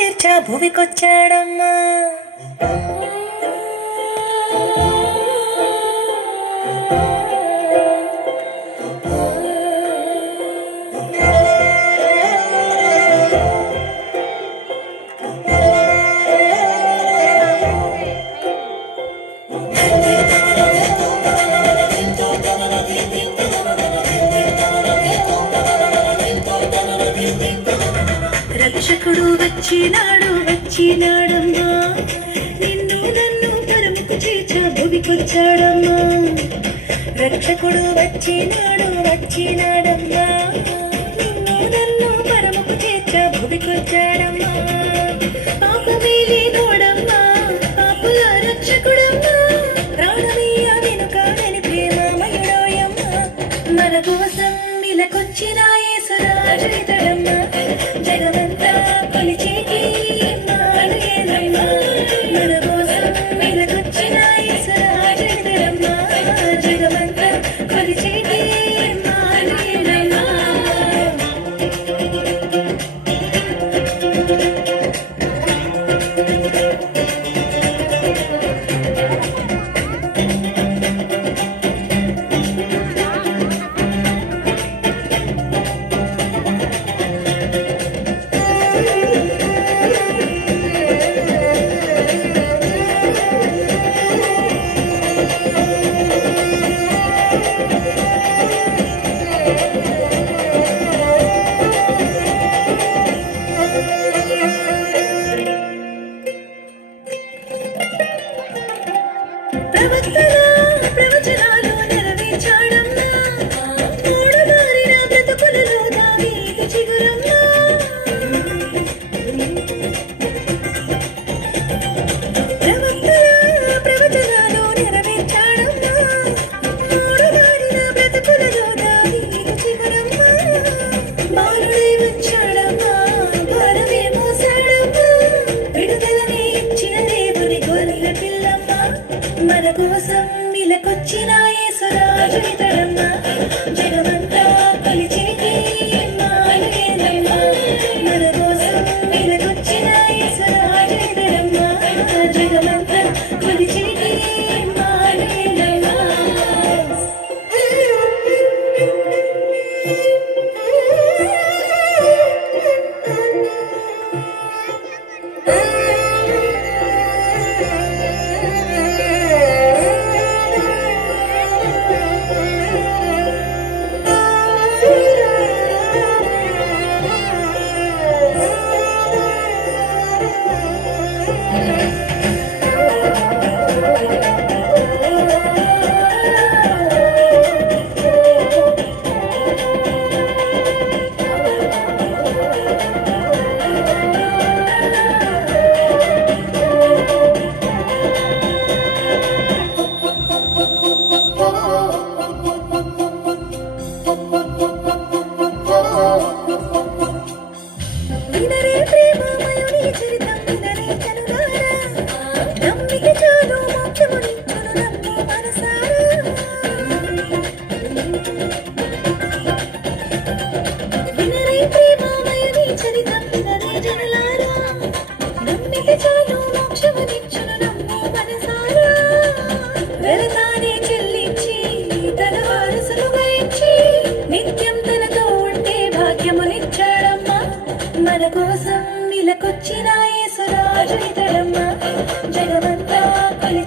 చేర్చా భువికొచ్చాడమ్మా. రక్షకుడు వచ్చినాడు వచ్చినాడమ్మా, నిన్ను నన్ను పరముకు చేర్చా భువికొచ్చాడమ్మా. రక్షకుడు వచ్చినాడు వచ్చినాడమ్మా, నిన్ను నన్ను పరముకు చేర్చా భువికొచ్చాడమ్మా. పాపమేలే నోడమ్మా, పాపుల రక్షకుడమ్మా, ప్రాణమీయ వెనుకాడని ప్రేమమయుడోయమ్మా. మన కోసం ఇలకొచ్చిన యేసురాజు ఇతడమ్మా, జగమంతా కొలిచేటి ఇమ్మానుయేలమ్మా. మన కోసం ఇలకొచ్చిన యేసురాజు ఇతడమ్మా, జగమంతా కొలిచేటి ఇమ్మానుయేలమ్మా. ప్రవచనాలు నెరవేర్చాడమ్మా, మూడుబారిన బ్రతుకులలో దావీదు చిగురమ్మా. ప్రవచనాలు నెరవేర్చాడమ్మా, మూడుబారిన బ్రతుకులలో దావీదు చిగురమ్మా. బాలుడై వచ్చాడమ్మా, భారమే మోసాడమ్మా, విడుదలనే ఇచ్చిన దేవుని గొర్రె పిల్లమ్మా. మన కోసం ఇలకొచ్చిన యేసురాజు ఇతడమ్మా, జగమంతా కొలిచేటి ఇమ్మానుయేలమ్మా. మన కోసం ఇలకొచ్చిన యేసురాజు ఇతడమ్మా, జగమంతా కొలిచేటి ఇమ్మానుయేలమ్మా. వినరే ప్రేమమయుని చరితం వినరే చనులారా, నమ్మిక చాలు మోక్షమునిచ్చును నమ్ము మనసారా. వినరే ప్రేమమయుని చరితం వినరే జనులారా, నమ్మిక చాలు మోక్షమునిచ్చును నమ్ము మనసారా. వెలతానే చెల్లించి తన వారసులుగా ఇచ్చి, నిత్యం తనతో ఉండే భాగ్యమునిచ్చాడమ్మా. మన కోసం ఇలకొచ్చిన యేసురాజు ఇతడమ్మా, జగమంతా కొలి